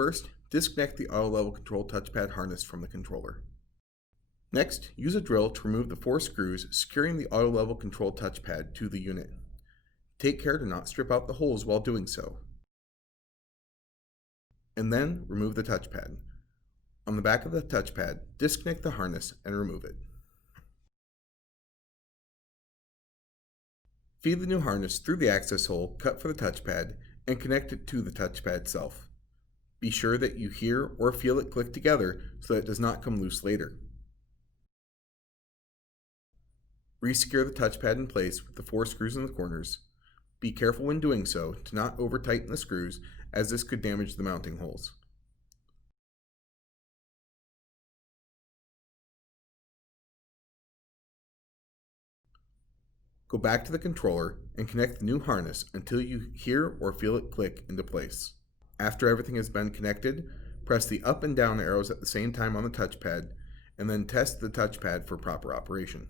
First, disconnect the auto level control touchpad harness from the controller. Next, use a drill to remove the 4 screws securing the auto level control touchpad to the unit. Take care to not strip out the holes while doing so. And then remove the touchpad. On the back of the touchpad, disconnect the harness and remove it. Feed the new harness through the access hole cut for the touchpad and connect it to the touchpad itself. Be sure that you hear or feel it click together so that it does not come loose later. Resecure the touchpad in place with the 4 screws in the corners. Be careful when doing so to not over-tighten the screws, as this could damage the mounting holes. Go back to the controller and connect the new harness until you hear or feel it click into place. After everything has been connected, press the up and down arrows at the same time on the touchpad, and then test the touchpad for proper operation.